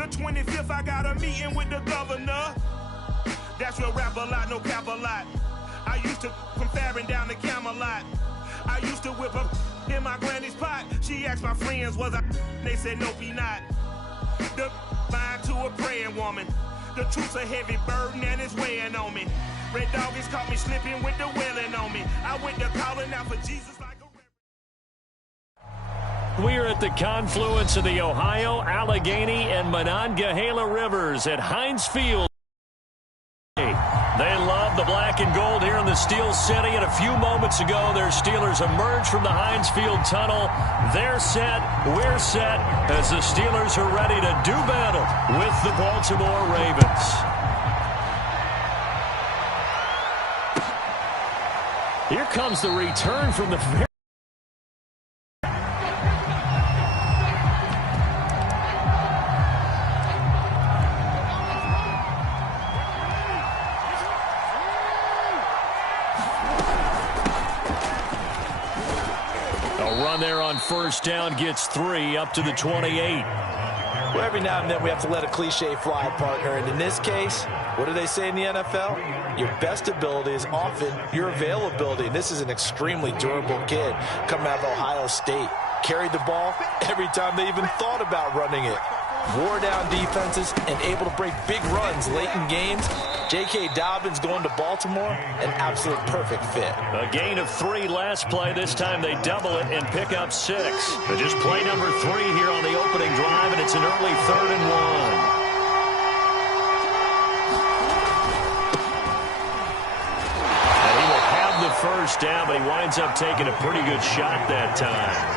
The 25th, I got a meeting with the governor. That's real rap a lot, no cap a lot. I used to from Farron down to Camelot. I used to whip up in my granny's pot. She asked my friends, was I? They said, nope, he not. The line to a praying woman. The truth's a heavy burden and it's weighing on me. Red Doggies caught me slipping with the wailing on me. I went to calling out for Jesus like a... We're at the confluence of the Ohio, Allegheny, and Monongahela rivers at Heinz Field. They love the black and gold here in the Steel City, and a few moments ago, their Steelers emerged from the Heinz Field tunnel. They're set, we're set, as the Steelers are ready to do battle with the Baltimore Ravens. Here comes the return from the... there on first down, gets 3 up to the 28. Well, every now and then we have to let a cliche fly, partner. And in this case, what do they say in the NFL? Your best ability is often your availability. And this is an extremely durable kid coming out of Ohio State. Carried the ball every time they even thought about running it. Wore down defenses and able to break big runs late in games. J.K. Dobbins going to Baltimore, an absolute perfect fit. A gain of 3 last play. This time they double it and pick up 6. But just play number 3 here on the opening drive, and it's an early 3rd and 1. And he will have the first down, but he winds up taking a pretty good shot that time.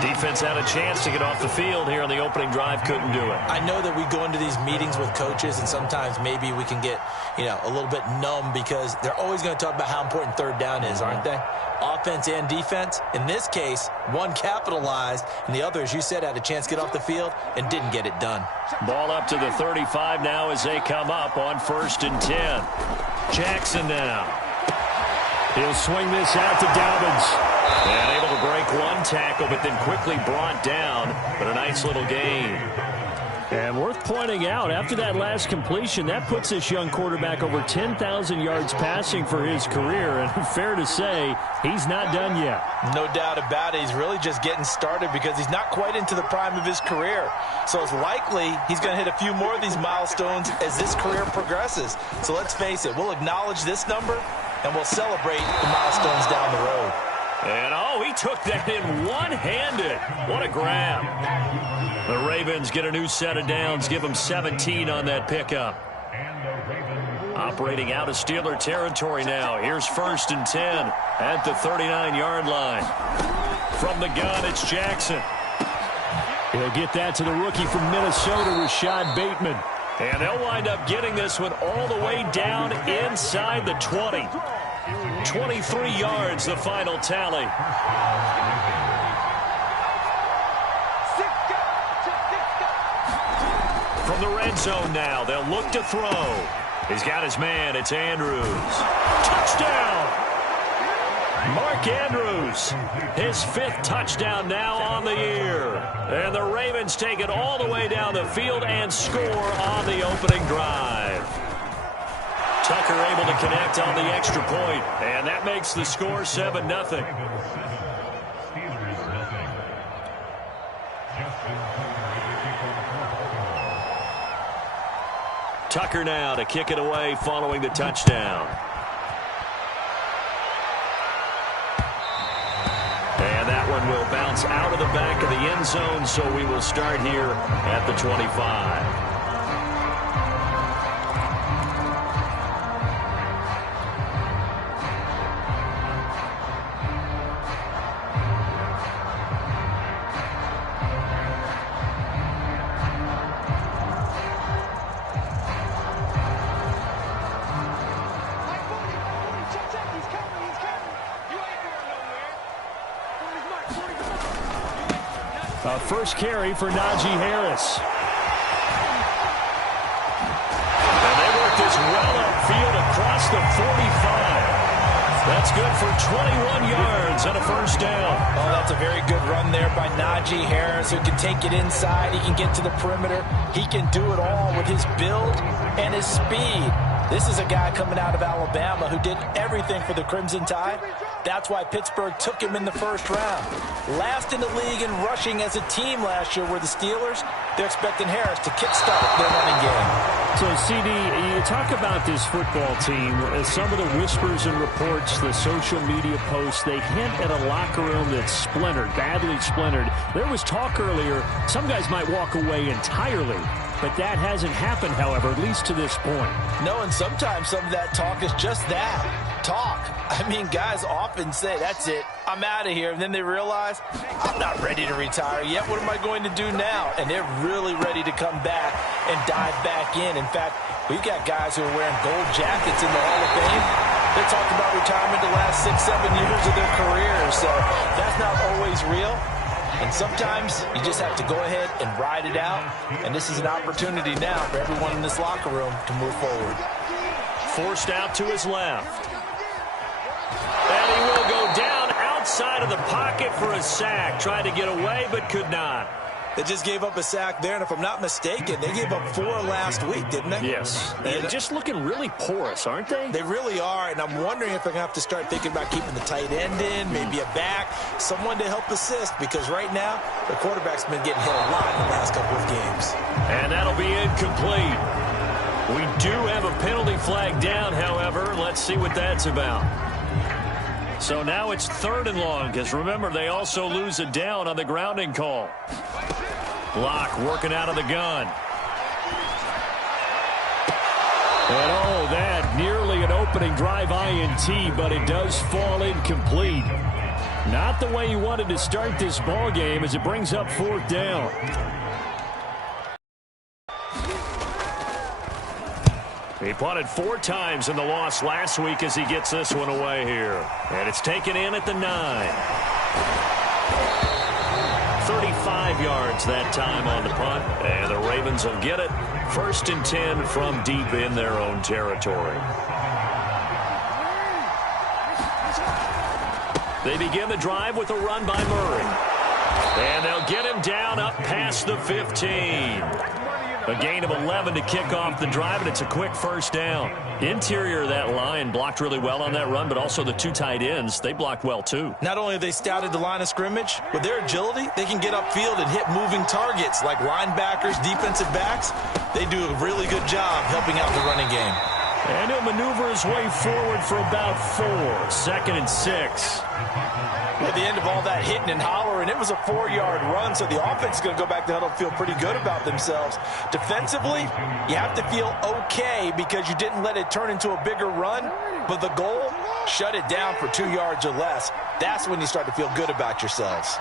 Defense had a chance to get off the field here on the opening drive, couldn't do it. I know that we go into these meetings with coaches, and sometimes maybe we can get, a little bit numb because they're always going to talk about how important third down is, aren't they? Offense and defense. In this case, one capitalized, and the other, as you said, had a chance to get off the field and didn't get it done. Ball up to the 35 now as they come up on 1st and 10. Jackson now. He'll swing this out to Dobbins. And able to break one tackle, but then quickly brought down. But a nice little gain. And worth pointing out, after that last completion, that puts this young quarterback over 10,000 yards passing for his career. And fair to say, he's not done yet. No doubt about it. He's really just getting started because he's not quite into the prime of his career. So it's likely he's going to hit a few more of these milestones as this career progresses. So let's face it, we'll acknowledge this number, and we'll celebrate the milestones down the road. And, he took that in one-handed. What a grab. The Ravens get a new set of downs, give them 17 on that pickup. Operating out of Steeler territory now. Here's 1st and 10 at the 39-yard line. From the gun, it's Jackson. He'll get that to the rookie from Minnesota, Rashad Bateman. And they'll wind up getting this one all the way down inside the 20. 23 yards, the final tally. From the red zone now, they'll look to throw. He's got his man, it's Andrews. Touchdown! Mark Andrews, his 5th touchdown now on the year. And the Ravens take it all the way down the field and score on the opening drive. Tucker able to connect on the extra point, and that makes the score 7-0. Tucker now to kick it away following the touchdown. And that one will bounce out of the back of the end zone, so we will start here at the 25. First carry for Najee Harris. And they work this well upfield across the 45. That's good for 21 yards and a first down. Oh, that's a very good run there by Najee Harris, who can take it inside. He can get to the perimeter. He can do it all with his build and his speed. This is a guy coming out of Alabama who did everything for the Crimson Tide. That's why Pittsburgh took him in the first round. Last in the league in rushing as a team last year were the Steelers. They're expecting Harris to kickstart their running game. So, CD, you talk about this football team. Some of the whispers and reports, the social media posts, they hint at a locker room that's splintered, badly splintered. There was talk earlier, some guys might walk away entirely. But that hasn't happened, however, at least to this point. No, and sometimes some of that talk is just that, talk. I mean, guys often say, that's it, I'm out of here. And then they realize, I'm not ready to retire yet. What am I going to do now? And they're really ready to come back and dive back in. In fact, we've got guys who are wearing gold jackets in the Hall of Fame. They're talking about retirement the last 6-7 years of their careers. So that's not always real. And sometimes you just have to go ahead and ride it out. And this is an opportunity now for everyone in this locker room to move forward. Forced out to his left. And he will go down outside of the pocket for a sack. Tried to get away, but could not. They just gave up a sack there, and if I'm not mistaken, they gave up 4 last week, didn't they? Yes. And just looking really porous, aren't they? They really are, and I'm wondering if they're going to have to start thinking about keeping the tight end in, maybe a back, someone to help assist, because right now, the quarterback's been getting hit a lot in the last couple of games. And that'll be incomplete. We do have a penalty flag down, however. Let's see what that's about. So now it's 3rd and long, because remember, they also lose a down on the grounding call. Block working out of the gun. And oh, that nearly an opening drive INT, but it does fall incomplete. Not the way you wanted to start this ball game as it brings up 4th down. He punted 4 times in the loss last week as he gets this one away here. And it's taken in at the 9. 35 yards that time on the punt. And the Ravens will get it. 1st and 10 from deep in their own territory. They begin the drive with a run by Murray. And they'll get him down up past the 15. A gain of 11 to kick off the drive, and it's a quick first down. Interior of that line blocked really well on that run, but also the 2 tight ends, they blocked well too. Not only have they scouted the line of scrimmage, with their agility, they can get upfield and hit moving targets like linebackers, defensive backs. They do a really good job helping out the running game. And he'll maneuver his way forward for about 4. 2nd and 6. At the end of all that hitting and hollering, it was a 4-yard run, so the offense is going to go back to huddle and feel pretty good about themselves. Defensively, you have to feel okay because you didn't let it turn into a bigger run, but the goal, shut it down for 2 yards or less. That's when you start to feel good about yourselves.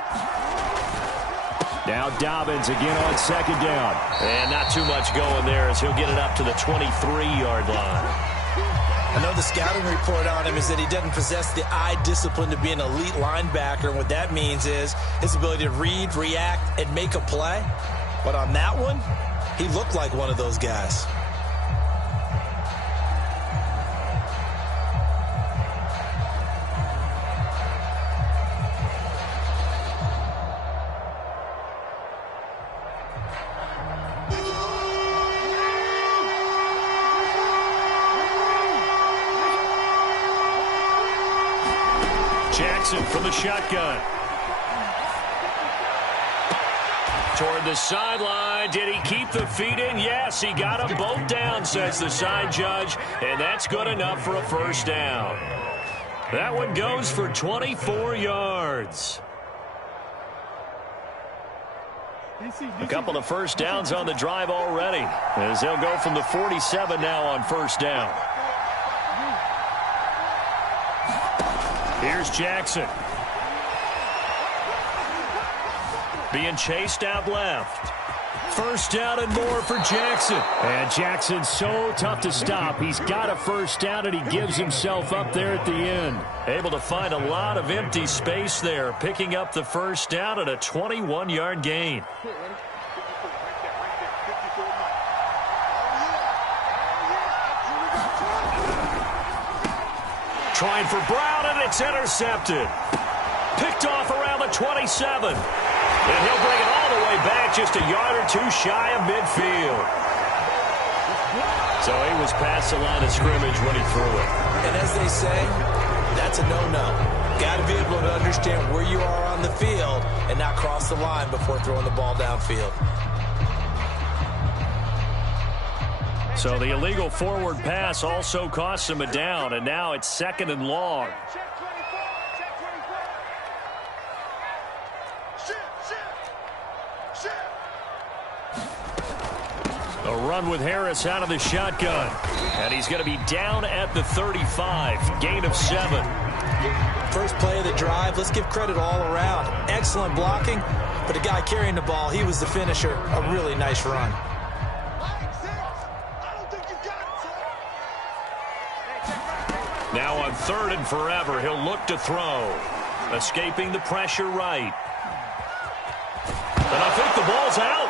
Now Dobbins again on 2nd down. And not too much going there as he'll get it up to the 23-yard line. I know the scouting report on him is that he doesn't possess the eye discipline to be an elite linebacker. And what that means is his ability to read, react, and make a play. But on that one, he looked like one of those guys. Jackson from the shotgun. Toward the sideline. Did he keep the feet in? Yes, he got them both down, says the side judge. And that's good enough for a first down. That one goes for 24 yards. A couple of first downs on the drive already, as they'll go from the 47 now on first down. Here's Jackson. Being chased out left. First down and more for Jackson. And Jackson's so tough to stop. He's got a first down, and he gives himself up there at the end. Able to find a lot of empty space there, picking up the first down at a 21-yard gain. Trying for Brown, and it's intercepted. Picked off around the 27. And he'll bring it all the way back just a yard or two shy of midfield. So he was past the line of scrimmage when he threw it. And as they say, that's a no-no. Got to be able to understand where you are on the field and not cross the line before throwing the ball downfield. So the illegal forward pass also costs him a down, and now it's 2nd and long. A run with Harris out of the shotgun. And he's going to be down at the 35. Gain of 7. First play of the drive, let's give credit all around. Excellent blocking, but the guy carrying the ball, he was the finisher. A really nice run. Now on 3rd and forever, he'll look to throw. Escaping the pressure right. And I think the ball's out.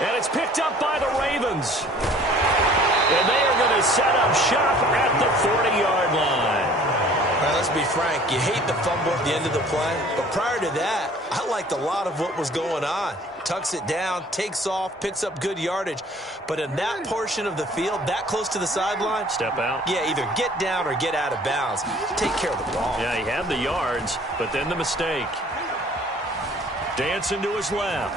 And it's picked up by the Ravens. And they are going to set up shop at the 40-yard line. Now, let's be frank. You hate the fumble at the end of the play. But prior to that, I liked a lot of what was going on. Tucks it down, takes off, picks up good yardage. But in that portion of the field, that close to the sideline. Step out. Yeah, either get down or get out of bounds. Take care of the ball. Yeah, he had the yards, but then the mistake. Dancing to his left.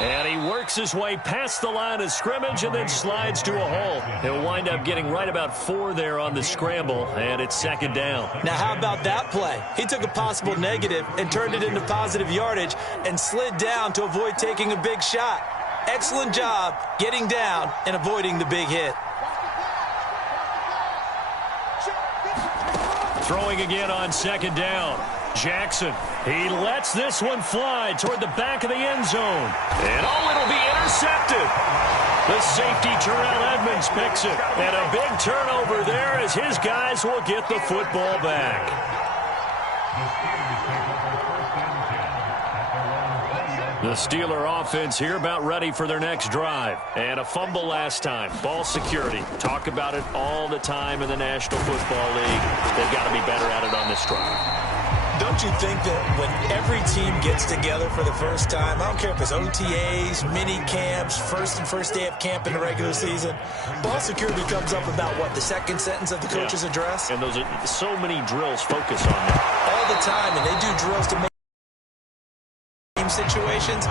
And he works his way past the line of scrimmage and then slides to a hole. He'll wind up getting right about 4 there on the scramble, and it's 2nd down. Now, how about that play? He took a possible negative and turned it into positive yardage and slid down to avoid taking a big shot. Excellent job getting down and avoiding the big hit. Throwing again on 2nd down. Jackson, he lets this one fly toward the back of the end zone. And it'll be intercepted. The safety, Terrell Edmonds, picks it. And a big turnover there as his guys will get the football back. The Steeler offense here about ready for their next drive. And a fumble last time. Ball security. Talk about it all the time in the National Football League. They've got to be better at it on this drive. Don't you think that when every team gets together for the first time, I don't care if it's OTAs, mini camps, first day of camp in the regular season, ball security comes up about what, the second sentence of the coach's address? And those are so many drills focus on that. All the time, and they do drills to make game situations.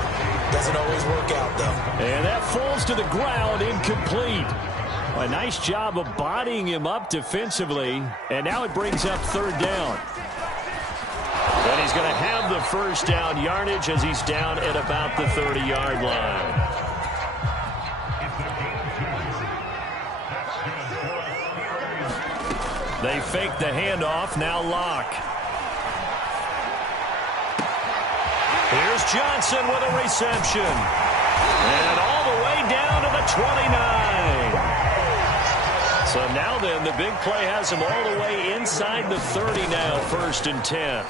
Doesn't always work out, though. And that falls to the ground, incomplete. A nice job of bodying him up defensively, and now it brings up 3rd down. And he's going to have the first down yardage as he's down at about the 30-yard line. They fake the handoff, now Locke. Here's Johnson with a reception. And all the way down to the 29. So now then, the big play has him all the way inside the 30 now, 1st and 10.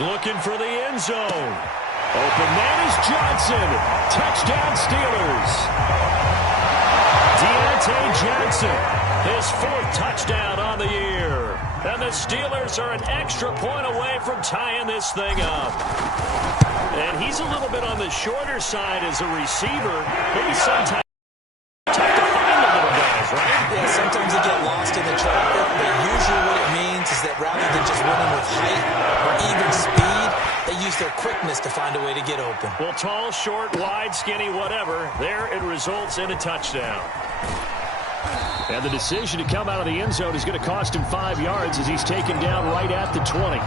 Looking for the end zone. Open man is Johnson. Touchdown Steelers. Deontay Johnson, his 4th touchdown on the year. And the Steelers are an extra point away from tying this thing up. And he's a little bit on the shorter side as a receiver. Maybe sometimes tough to find the little guys, right? Yeah, sometimes they get lost in the traffic, but usually what it means is that rather than just winning with height or even speed, they use their quickness to find a way to get open. Well, tall, short, wide, skinny, whatever, there it results in a touchdown. And the decision to come out of the end zone is going to cost him 5 yards as he's taken down right at the 20.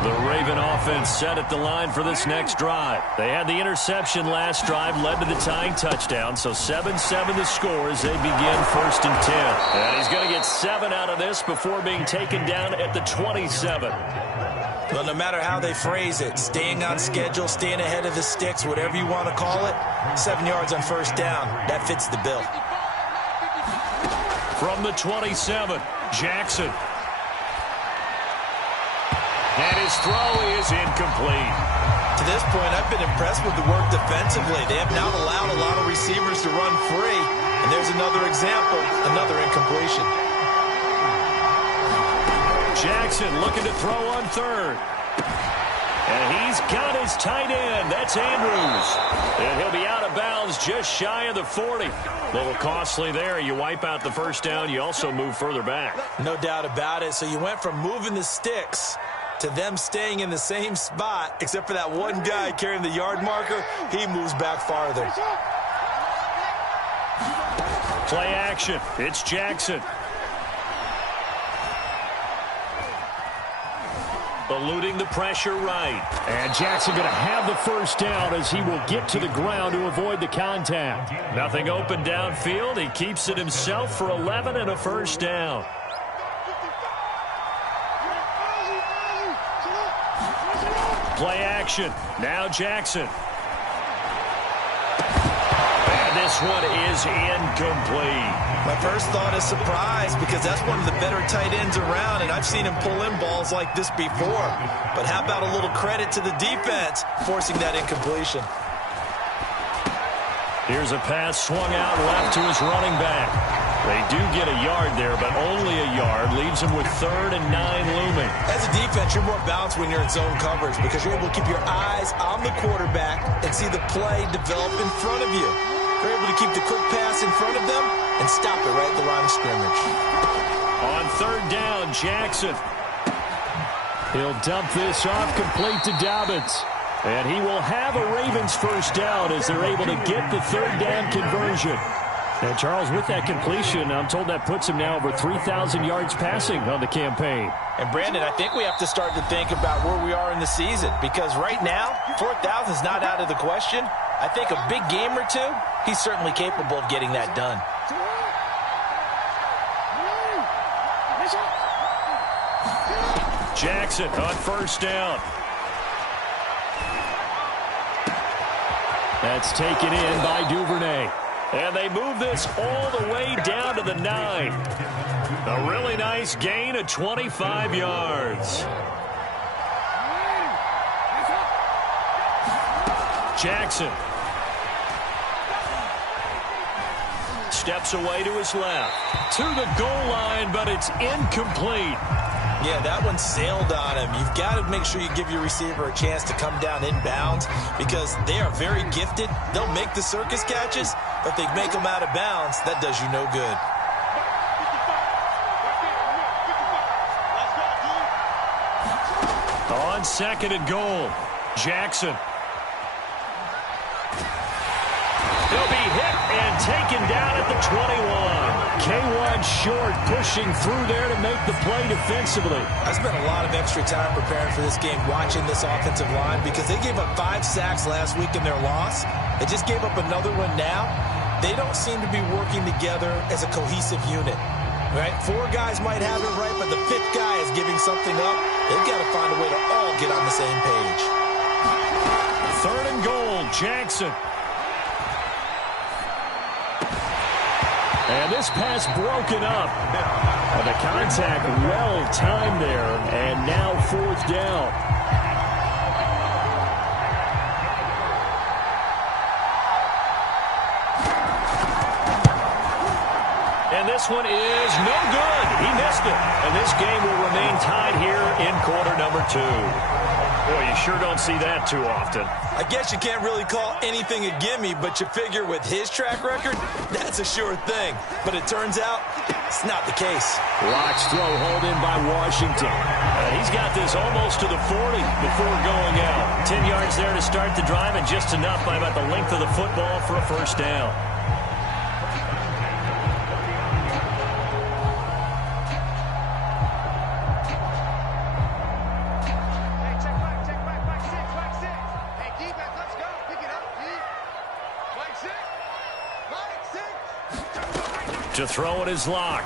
The Raven offense set at the line for this next drive. They had the interception last drive, led to the tying touchdown, so 7-7 the score as they begin 1st and 10. And he's going to get 7 out of this before being taken down at the 27. Well, no matter how they phrase it, staying on schedule, staying ahead of the sticks, whatever you want to call it, 7 yards on 1st down, that fits the bill. From the 27, Jackson. And his throw is incomplete. To this point, I've been impressed with the work defensively. They have not allowed a lot of receivers to run free. And there's another example, another incompletion. Jackson looking to throw on third. And he's got his tight end. That's Andrews. And he'll be out of bounds just shy of the 40. A little costly there. You wipe out the first down. You also move further back. No doubt about it. So you went from moving the sticks to them staying in the same spot, except for that one guy carrying the yard marker. He moves back farther. Play action. It's Jackson. Eluding the pressure right. And Jackson going to have the first down as he will get to the ground to avoid the contact. Nothing open downfield. He keeps it himself for 11 and a first down. Play action. Now Jackson. And this one is incomplete. My first thought is surprise because that's one of the better tight ends around, and I've seen him pull in balls like this before. But how about a little credit to the defense forcing that incompletion? Here's a pass swung out left to his running back. They do get a yard there, but only a yard. Leaves him with 3rd and 9 looming. As a defense, you're more balanced when you're in zone coverage because you're able to keep your eyes on the quarterback and see the play develop in front of you. You're able to keep the quick pass in front of them and stop it right at the line of scrimmage. On 3rd down, Jackson. He'll dump this off complete to Dobbins. And he will have a Ravens first down as they're able to get the 3rd down conversion. And Charles, with that completion, I'm told that puts him now over 3,000 yards passing on the campaign. And Brandon, I think we have to start to think about where we are in the season because right now, 4,000 is not out of the question. I think a big game or two, he's certainly capable of getting that done. Jackson on first down. That's taken in by Duvernay. And they move this all the way down to the 9. A really nice gain of 25 yards. Jackson. Steps away to his left. To the goal line, but it's incomplete. Yeah, that one sailed on him. You've got to make sure you give your receiver a chance to come down inbounds because they are very gifted. They'll make the circus catches, but if they make them out of bounds, that does you no good. On 2nd and goal, Jackson. He'll be hit and taken down at the 21. K1 short, pushing through there to make the play defensively. I spent a lot of extra time preparing for this game, watching this offensive line, because they gave up 5 sacks last week in their loss. They just gave up another one now. They don't seem to be working together as a cohesive unit. Right? 4 guys might have it right, but the 5th guy is giving something up. They've got to find a way to all get on the same page. 3rd and goal, Jackson. And this pass broken up. And the contact well timed there. And now 4th down. And this one is no good. He missed it. And this game will remain tied here in quarter number 2. Boy, you sure don't see that too often. I guess you can't really call anything a gimme, but you figure with his track record, that's a sure thing. But it turns out, it's not the case. Locke's throw hauled in by Washington. He's got this almost to the 40 before going out. 10 yards there to start the drive, and just enough by about the length of the football for a first down. To throw it is Locke.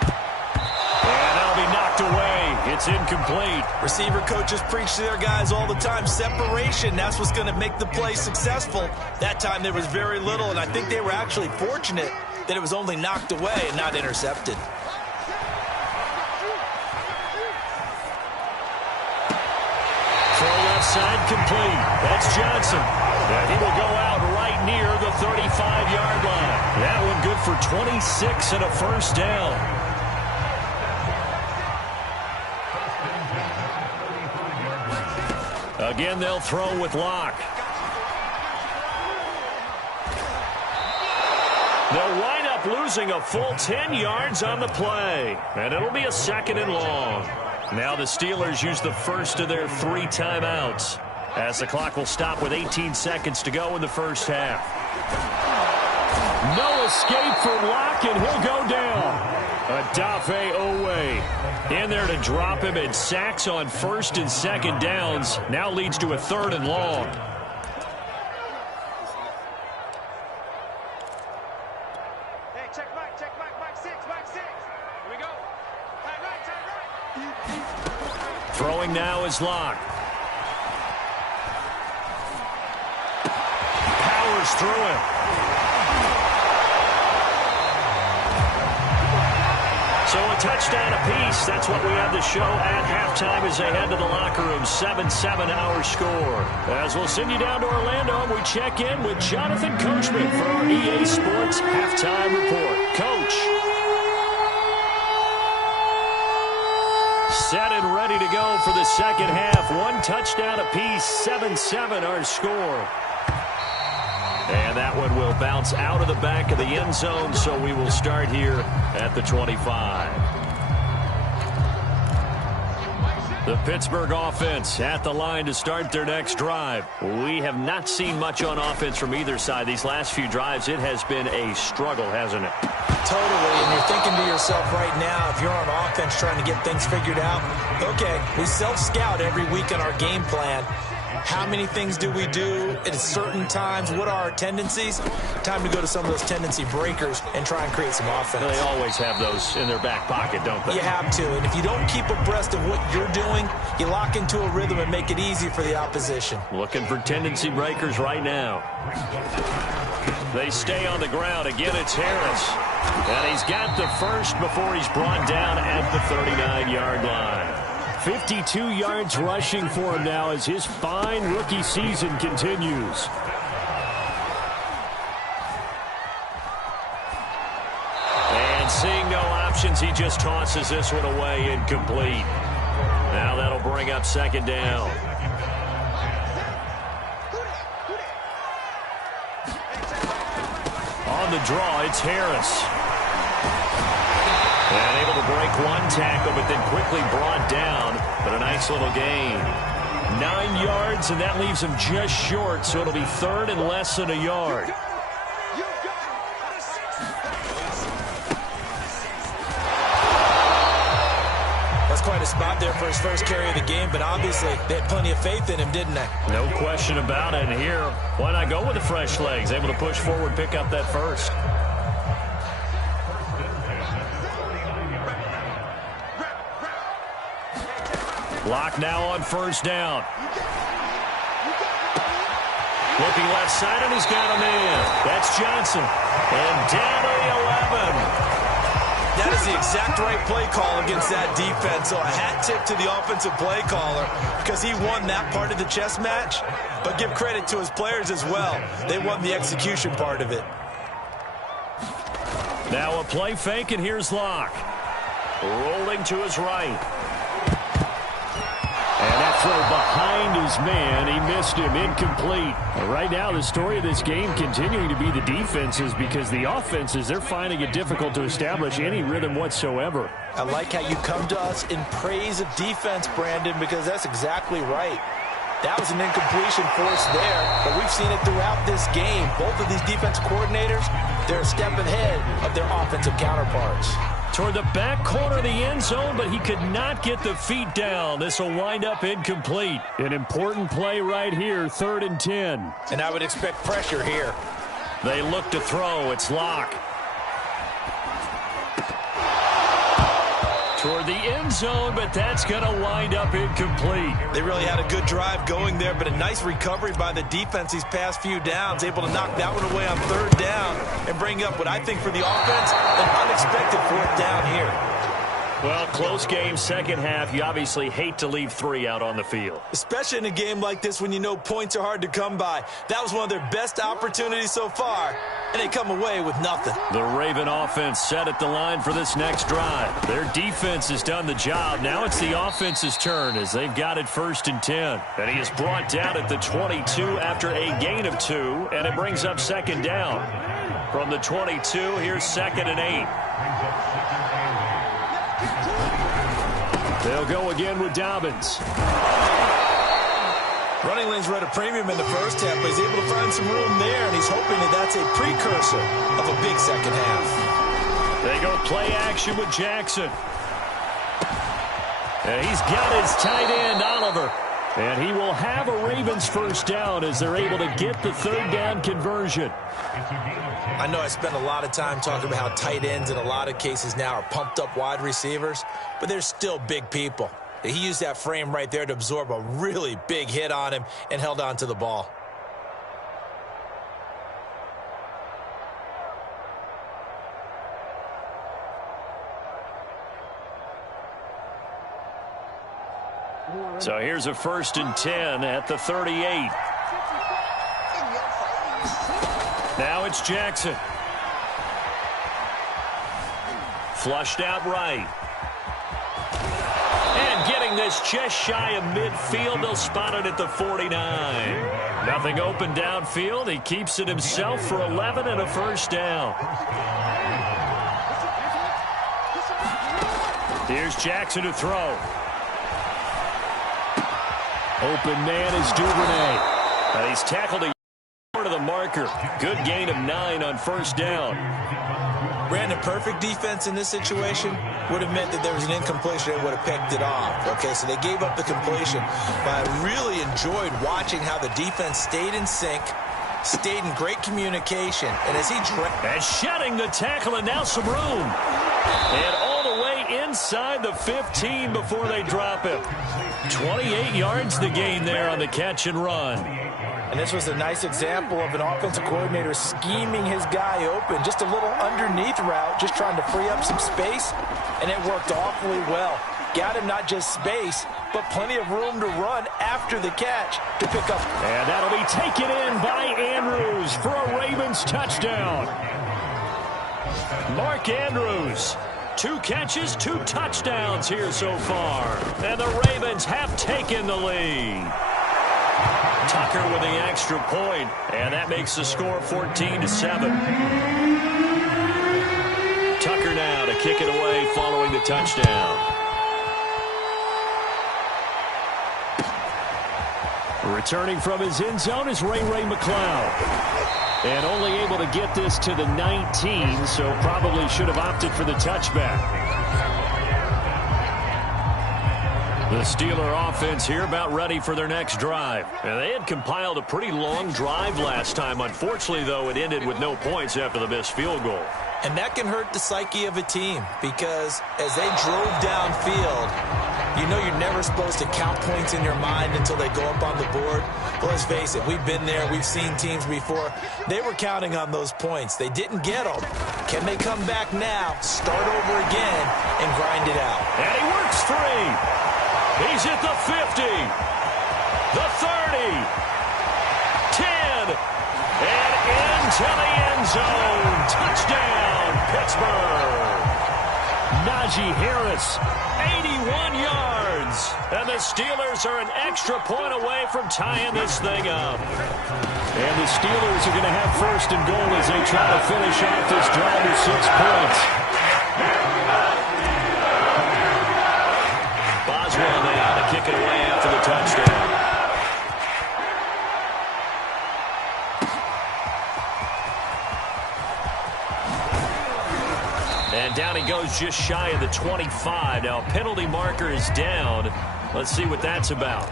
And that'll be knocked away. It's incomplete. Receiver coaches preach to their guys all the time. Separation, that's what's going to make the play successful. That time there was very little, and I think they were actually fortunate that it was only knocked away and not intercepted. left side, complete. That's Johnson. And he will go out right near the 35-yard line. That one good for 26 and a first down. Again, they'll throw with Locke. They'll wind up losing a full 10 yards on the play. And it'll be a 2nd and long. Now the Steelers use the first of their 3 timeouts, as the clock will stop with 18 seconds to go in the first half. No escape for Locke, and he'll go down. Odafe Oweh in there to drop him, and sacks on 1st and 2nd downs. Now leads to a 3rd and long. Hey, check Mike 6. Here we go. Tight right. Throwing now is Locke. Powers through him. So a touchdown apiece. That's what we have to show at halftime as they head to the locker room. 7-7 our score. As we'll send you down to Orlando, we check in with Jonathan Coachman for our EA Sports Halftime Report. Coach. Set and ready to go for the second half. 1 touchdown apiece. 7-7 our score. And that one will bounce out of the back of the end zone, so we will start here at the 25. The Pittsburgh offense at the line to start their next drive. We have not seen much on offense from either side. These last few drives, it has been a struggle, hasn't it? Totally, and you're thinking to yourself right now, if you're on offense trying to get things figured out, okay, we self-scout every week on our game plan. How many things do we do at certain times? What are our tendencies? Time to go to some of those tendency breakers and try and create some offense. They always have those in their back pocket, don't they? You have to, and if you don't keep abreast of what you're doing, you lock into a rhythm and make it easy for the opposition. Looking for tendency breakers right now. They stay on the ground. Again, it's Harris. And he's got the first before he's brought down at the 39-yard line. 52 yards rushing for him now as his fine rookie season continues. And seeing no options, he just tosses this one away, incomplete. Now that'll bring up 2nd down. On the draw, it's Harris. And able to break 1 tackle, but then quickly brought down. But a nice little gain. 9 yards, and that leaves him just short, so it'll be 3rd and less than a yard. That's quite a spot there for his first carry of the game, but obviously they had plenty of faith in him, didn't they? No question about it. And here, why not go with the fresh legs? Able to push forward, pick up that first. Locke now on 1st down. Looking left side, and he's got him in. That's Johnson. And down to the 11. That is the exact right play call against that defense. So a hat tip to the offensive play caller because he won that part of the chess match. But give credit to his players as well. They won the execution part of it. Now a play fake, and here's Locke. Rolling to his right. And that throw behind his man, he missed him, incomplete. Right now, the story of this game continuing to be the defenses because the offenses, they're finding it difficult to establish any rhythm whatsoever. I like how you come to us in praise of defense, Brandon, because that's exactly right. That was an incompletion force there, but we've seen it throughout this game. Both of these defense coordinators, they're a step ahead of their offensive counterparts. Toward the back corner of the end zone, but he could not get the feet down. This will wind up incomplete. An important play right here, 3rd and 10. And I would expect pressure here. They look to throw. It's Locke. Toward the end zone, but that's going to wind up incomplete. They really had a good drive going there, but a nice recovery by the defense these past few downs, able to knock that one away on 3rd down and bring up what I think for the offense, an unexpected 4th down here. Well, close game, second half. You obviously hate to leave 3 out on the field. Especially in a game like this when you know points are hard to come by. That was one of their best opportunities so far, and they come away with nothing. The Raven offense set at the line for this next drive. Their defense has done the job. Now it's the offense's turn as they've got it 1st and 10. And he is brought down at the 22 after a gain of 2, and it brings up 2nd down. From the 22, here's 2nd and 8. They'll go again with Dobbins. Running lanes were at a premium in the first half, but he's able to find some room there, and he's hoping that that's a precursor of a big second half. They go play action with Jackson. And he's got his tight end, Oliver. And he will have a Ravens 1st down as they're able to get the 3rd down conversion. I know I spent a lot of time talking about how tight ends in a lot of cases now are pumped up wide receivers, but they're still big people. He used that frame right there to absorb a really big hit on him and held on to the ball. So here's a 1st and 10 at the 38. Now it's Jackson. Flushed out right. And getting this just shy of midfield. They'll spot it at the 49. Nothing open downfield. He keeps it himself for 11 and a 1st down. Here's Jackson to throw. Open man is Duvernay. And he's tackled a to the marker. Good gain of 9 on 1st down. Brandon, perfect defense in this situation would have meant that there was an incompletion and would have picked it off. Okay, so they gave up the completion. But I really enjoyed watching how the defense stayed in sync, stayed in great communication, and as he and shedding the tackle, and now some room. And all the way inside the 15 before they drop him. 28 yards the gain there on the catch and run. And this was a nice example of an offensive coordinator scheming his guy open. Just a little underneath route, just trying to free up some space, and it worked awfully well. Got him not just space, but plenty of room to run after the catch to pick up. And that'll be taken in by Andrews for a Ravens touchdown. Mark Andrews, 2 catches, 2 touchdowns here so far. And the Ravens have taken the lead. Tucker with the extra point, and that makes the score 14-7. Tucker now to kick it away following the touchdown. Returning from his end zone is Ray McCloud. And only able to get this to the 19, so probably should have opted for the touchback. The Steeler offense here about ready for their next drive. And they had compiled a pretty long drive last time. Unfortunately, though, it ended with no points after the missed field goal. And that can hurt the psyche of a team because as they drove downfield, you know you're never supposed to count points in your mind until they go up on the board. But let's face it, we've been there. We've seen teams before. They were counting on those points. They didn't get them. Can they come back now, start over again, and grind it out? And he works 3. He's at the 50, the 30, 10, and into the end zone. Touchdown, Pittsburgh. Najee Harris, 81 yards. And the Steelers are an extra point away from tying this thing up. And the Steelers are going to have 1st and goal as they try to finish off this drive with 6 points. Boswell now to kick it away after the touchdown. And down he goes just shy of the 25. Now, penalty marker is down. Let's see what that's about.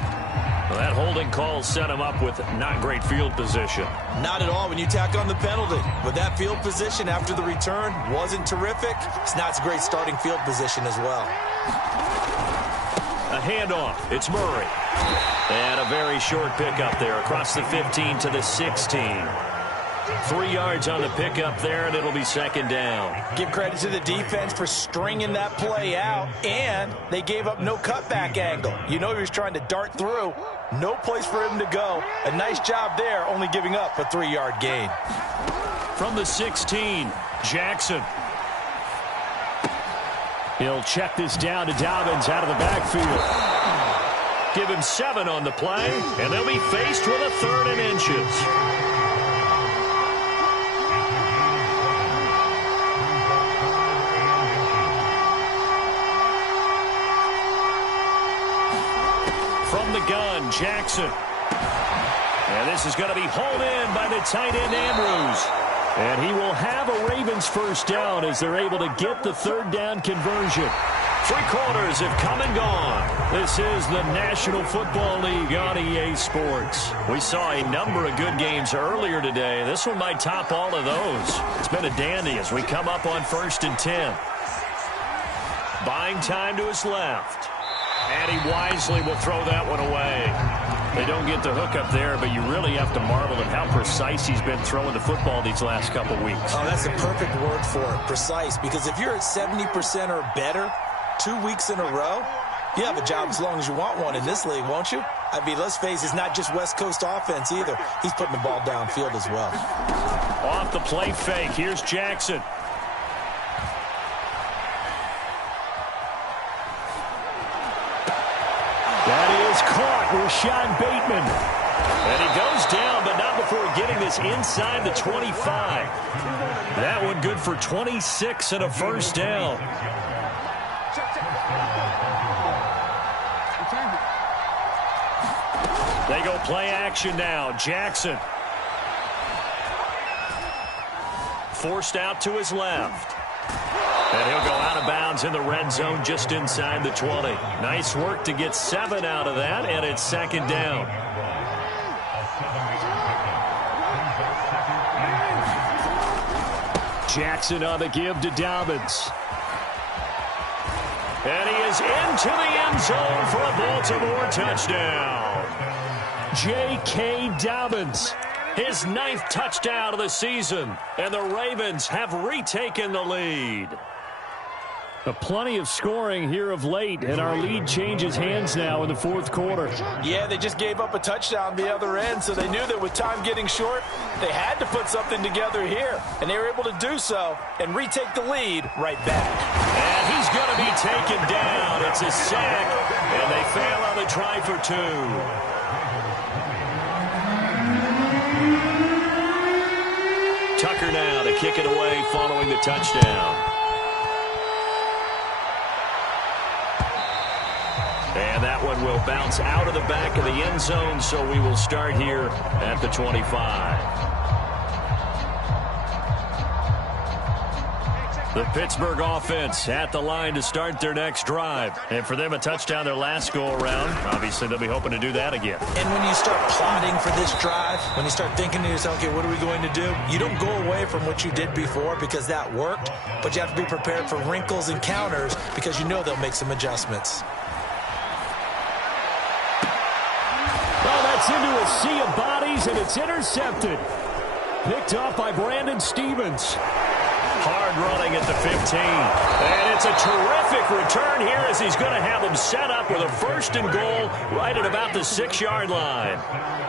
Well, that holding call set him up with not great field position. Not at all when you tack on the penalty. But that field position after the return wasn't terrific. It's not a great starting field position as well. A handoff. It's Murray. And a very short pickup there across the 15 to the 16. 3 yards on the pickup there, and it'll be second down. Give credit to the defense for stringing that play out, and they gave up no cutback angle. You know he was trying to dart through. No place for him to go. A nice job there, only giving up a 3-yard gain. From the 16, Jackson. He'll check this down to Dobbins out of the backfield. Give him 7 on the play, and they'll be faced with a 3rd and inches. From the gun, Jackson. And this is going to be hauled in by the tight end, Andrews. And he will have a Ravens first down as they're able to get the 3rd down conversion. 3 quarters have come and gone. This is the National Football League on EA Sports. We saw a number of good games earlier today. This one might top all of those. It's been a dandy as we come up on 1st and 10. Buying time to his left. And he wisely will throw that one away. They don't get the hook up there, but you really have to marvel at how precise he's been throwing the football these last couple weeks. Oh, that's the perfect word for it, precise. Because if you're at 70% or better 2 weeks in a row, you have a job as long as you want one in this league, won't you? I mean, let's face it, it's not just West Coast offense either. He's putting the ball downfield as well. Off the play fake, here's Jackson. That is caught, Rashad Bateman. And he goes down, but not before getting this inside the 25. That one good for 26 and a first down. They go play action now. Jackson. Forced out to his left. And he'll go out of bounds in the red zone just inside the 20. Nice work to get 7 out of that, and it's second down. Jackson on the give to Dobbins. And he is into the end zone for a Baltimore touchdown. J.K. Dobbins. His 9th touchdown of the season, and the Ravens have retaken the lead. Plenty of scoring here of late, and our lead changes hands now in the 4th quarter. Yeah, they just gave up a touchdown the other end, so they knew that with time getting short, they had to put something together here, and they were able to do so and retake the lead right back. And he's going to be taken down. It's a sack, and they fail on the try for 2. Tucker now to kick it away following the touchdown. And that one will bounce out of the back of the end zone, so we will start here at the 25. The Pittsburgh offense at the line to start their next drive. And for them, a touchdown their last go-around. Obviously, they'll be hoping to do that again. And when you start plotting for this drive, when you start thinking to yourself, okay, what are we going to do? You don't go away from what you did before because that worked, but you have to be prepared for wrinkles and counters because you know they'll make some adjustments. Well, that's into a sea of bodies, and it's intercepted. Picked off by Brandon Stevens. Hard running at the 15. And it's a terrific return here as he's going to have them set up with a 1st and goal right at about the 6-yard line.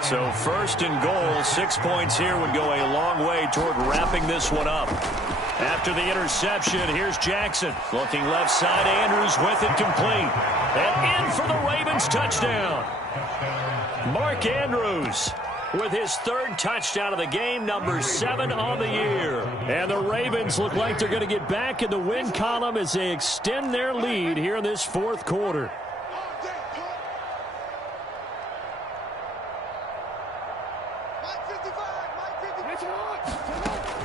So 1st and goal, 6 points here would go a long way toward wrapping this one up. After the interception, here's Jackson. Looking left side, Andrews with it complete. And in for the Ravens touchdown. Mark Andrews with his 3rd touchdown of the game, number 7 on the year. And the Ravens look like they're going to get back in the win column as they extend their lead here in this 4th quarter.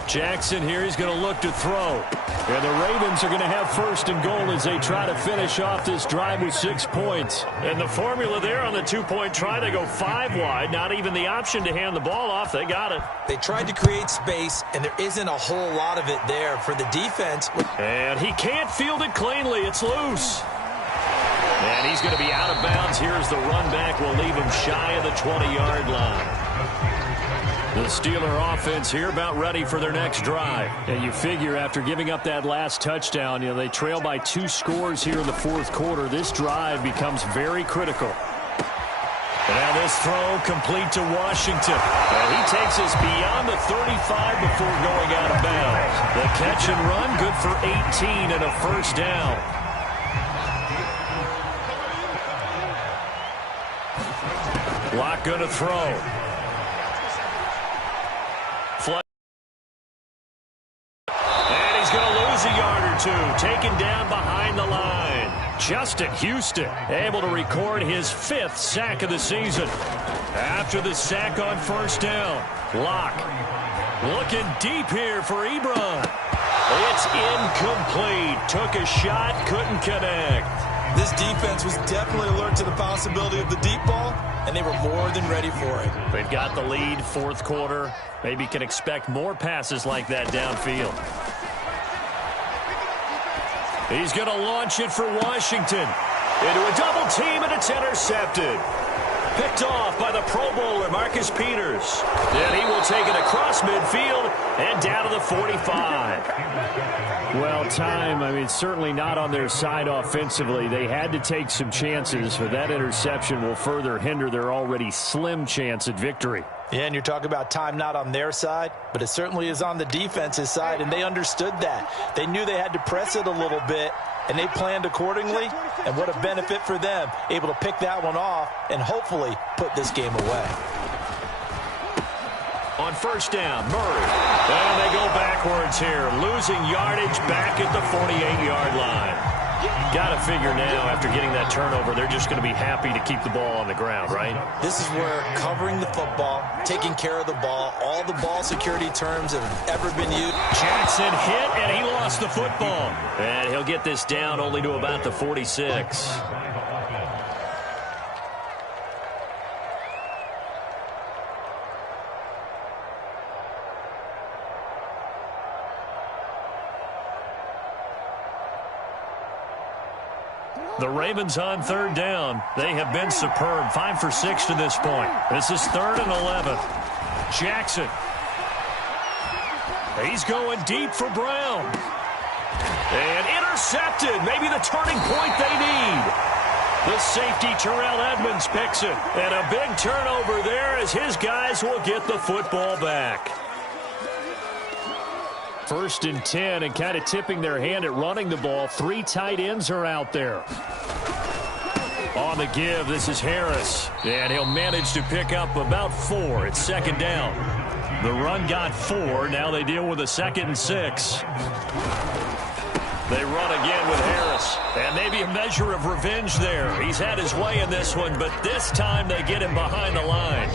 Jackson here, he's going to look to throw. And the Ravens are going to have 1st and goal as they try to finish off this drive with 6 points. And the formula there on the 2-point try, they go 5 wide. Not even the option to hand the ball off. They got it. They tried to create space, and there isn't a whole lot of it there for the defense. And he can't field it cleanly. It's loose. And he's going to be out of bounds here as the run back will leave him shy of the 20-yard line. The Steeler offense here about ready for their next drive. And you figure after giving up that last touchdown, they trail by 2 scores here in the fourth quarter. This drive becomes very critical. And now this throw complete to Washington. And he takes us beyond the 35 before going out of bounds. The catch and run good for 18 and a first down. Locke going to throw. And he's going to lose a yard or two. Taken down behind the line. Justin Houston able to record his 5th sack of the season. After the sack on first down, Locke looking deep here for Ebron. It's incomplete. Took a shot, couldn't connect. This defense was definitely alert to the possibility of the deep ball, and they were more than ready for it. They've got the lead, fourth quarter. Maybe can expect more passes like that downfield. He's going to launch it for Washington. Into a double team, and it's intercepted. Picked off by the Pro Bowler, Marcus Peters. Then he will take it across midfield and down to the 45. Well, time, certainly not on their side offensively. They had to take some chances, but that interception will further hinder their already slim chance at victory. Yeah, and you're talking about time not on their side, but it certainly is on the defense's side, and they understood that. They knew they had to press it a little bit, and they planned accordingly, and what a benefit for them, able to pick that one off and hopefully put this game away. On first down, Murray. And they go backwards here, losing yardage back at the 48-yard line. Got to figure now, after getting that turnover, they're just going to be happy to keep the ball on the ground, right? This is where covering the football, taking care of the ball, all the ball security terms that have ever been used. Jackson hit, and he lost the football. And he'll get this down only to about the 46. The Ravens on third down. They have been superb. 5 for 6 to this point. This is 3rd and 11. Jackson. He's going deep for Brown. And intercepted. Maybe the turning point they need. The safety, Terrell Edmonds, picks it. And a big turnover there as his guys will get the football back. 1st and 10, and kind of tipping their hand at running the ball. 3 tight ends are out there. On the give, this is Harris. And he'll manage to pick up about 4. It's 2nd down. The run got 4. Now they deal with a 2nd and 6. They run again with Harris. And maybe a measure of revenge there. He's had his way in this one, but this time they get him behind the line.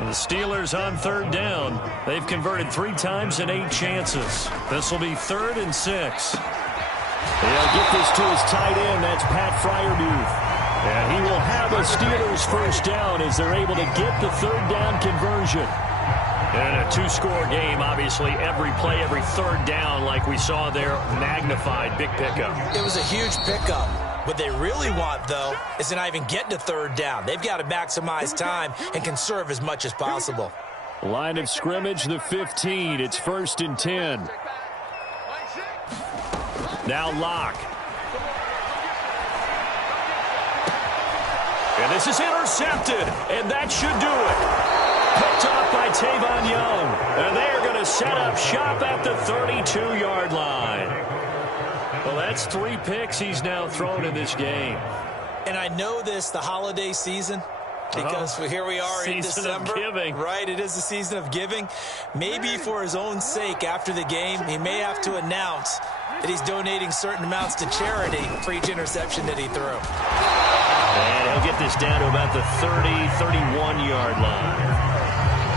The Steelers on 3rd down. They've converted 3 times in 8 chances. This will be 3rd and 6. They'll get this to his tight end. That's Pat Freiermuth. And he will have a Steelers first down as they're able to get the 3rd down conversion. And a 2-score game, obviously. Every play, every 3rd down, like we saw there, magnified. Big pickup. It was a huge pickup. What they really want, though, is to not even get to 3rd down. They've got to maximize time and conserve as much as possible. Line of scrimmage, the 15. It's 1st and 10. Now Locke. And this is intercepted, and that should do it. Picked off by Tavon Young. And they are going to set up shop at the 32-yard line. Well, that's 3 picks he's now thrown in this game. And I know this, the holiday season, because here we are in December. Season of giving. Right, it is the season of giving. Maybe for his own sake, after the game, he may have to announce that he's donating certain amounts to charity for each interception that he threw. And he'll get this down to about the 31-yard line.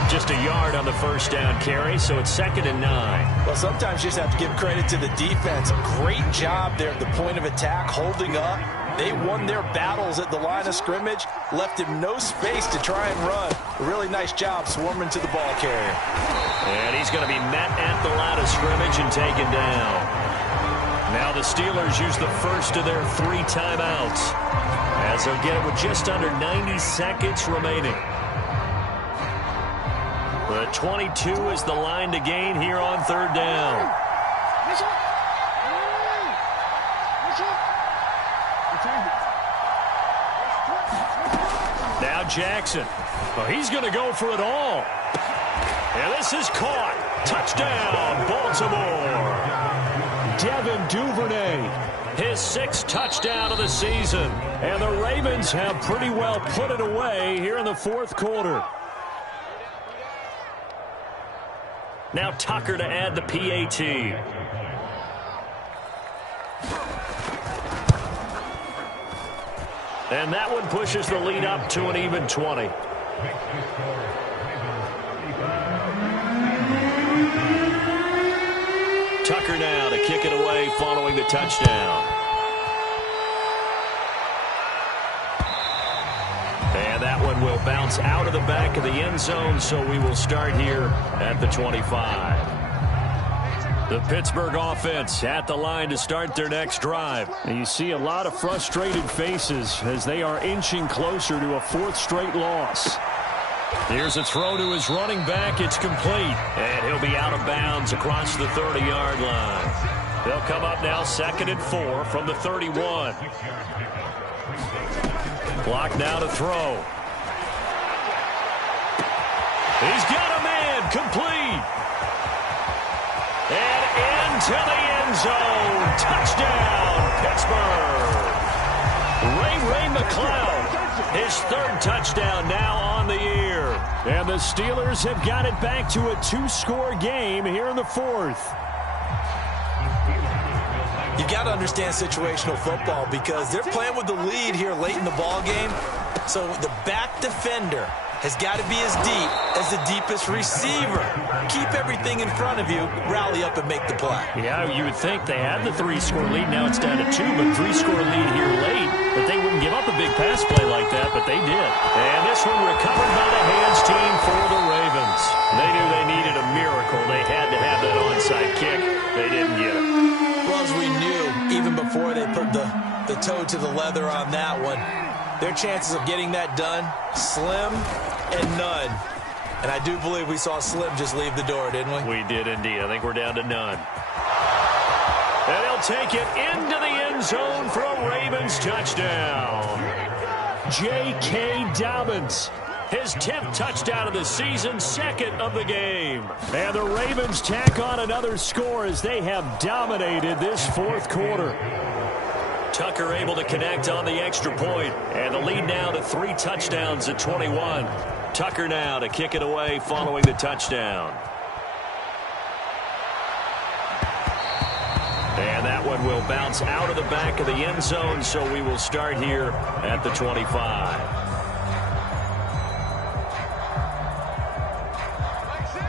Just a yard on the first down carry, so it's 2nd and 9. Well, sometimes you just have to give credit to the defense. Great job there at the point of attack, holding up. They won their battles at the line of scrimmage, left him no space to try and run. A really nice job swarming to the ball carrier. And he's going to be met at the line of scrimmage and taken down. Now the Steelers use the first of their 3 timeouts, as they'll get it with just under 90 seconds remaining. The The 22 is the line to gain here on third down. Now Jackson. Well, he's going to go for it all. And this is caught. Touchdown, Baltimore. Devin Duvernay, his 6th touchdown of the season. And the Ravens have pretty well put it away here in the 4th quarter. Now Tucker to add the PAT. And that one pushes the lead up to an even 20. Tucker now to kick it away following the touchdown. And that one will bounce out of the back of the end zone, so we will start here at the 25. The Pittsburgh offense at the line to start their next drive. And you see a lot of frustrated faces as they are inching closer to a 4th straight loss. Here's a throw to his running back. It's complete. And he'll be out of bounds across the 30-yard line. They'll come up now 2nd and 4 from the 31. Clock now to throw. He's got a man. Complete. And into the end zone. Touchdown, Pittsburgh. Ray McCloud, his 3rd touchdown now on the year. And the Steelers have got it back to a 2-score game here in the 4th. You got to understand situational football because they're playing with the lead here late in the ball game. So the back defender has got to be as deep as the deepest receiver. Keep everything in front of you, rally up and make the play. Yeah, you would think they had the 3-score lead. Now it's down to 2, but 3-score lead here late. But they wouldn't give up a big pass play like that, but they did. And this one recovered by the hands team for the Ravens. They knew they needed a miracle. They had to have that onside kick. They didn't get it. Well, as we knew, even before they put the toe to the leather on that one, their chances of getting that done, slim and none. And I do believe we saw Slim just leave the door, didn't we? We did indeed. I think we're down to none. And he'll take it into the end zone for a Ravens touchdown. J.K. Dobbins, his 10th touchdown of the season, 2nd of the game. And the Ravens tack on another score as they have dominated this 4th quarter. Tucker able to connect on the extra point. And the lead now to 3 touchdowns at 21. Tucker now to kick it away following the touchdown. And that one will bounce out of the back of the end zone, so we will start here at the 25.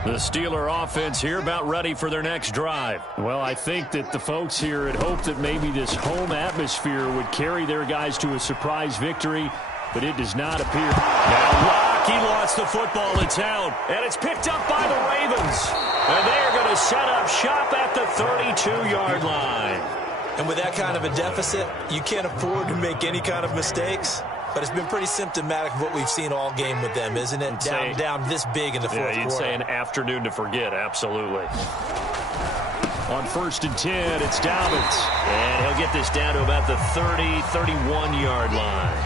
The Steeler offense here about ready for their next drive. Well, I think that the folks here had hoped that maybe this home atmosphere would carry their guys to a surprise victory, but it does not appear. Now Rocky lost the football in town, and it's picked up by the Ravens. And they are going to set up shop at the 32-yard line. And with that kind of a deficit, you can't afford to make any kind of mistakes. But it's been pretty symptomatic of what we've seen all game with them, isn't it? Down this big in the 4th quarter. Yeah, you'd say an afternoon to forget, absolutely. On 1st and 10, it's Dobbins. And he'll get this down to about the 31-yard line.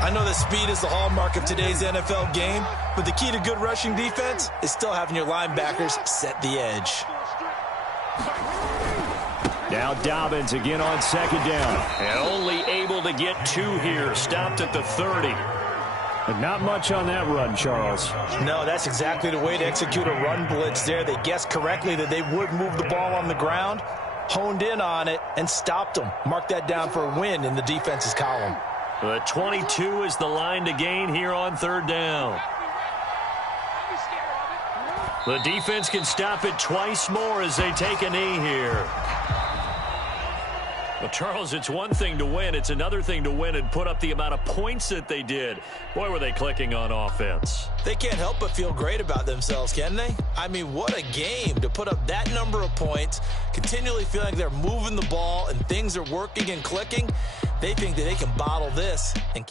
I know that speed is the hallmark of today's NFL game, but the key to good rushing defense is still having your linebackers set the edge. Now Dobbins again on 2nd down. And only able to get 2 here. Stopped at the 30. But not much on that run, Charles. No, that's exactly the way to execute a run blitz there. They guessed correctly that they would move the ball on the ground, honed in on it, and stopped them. Mark that down for a win in the defense's column. The 22 is the line to gain here on 3rd down. The defense can stop it twice more as they take a knee here. Well, Charles, it's one thing to win. It's another thing to win and put up the amount of points that they did. Boy, were they clicking on offense. They can't help but feel great about themselves, can they? I mean, what a game to put up that number of points, continually feeling like they're moving the ball and things are working and clicking. They think that they can bottle this and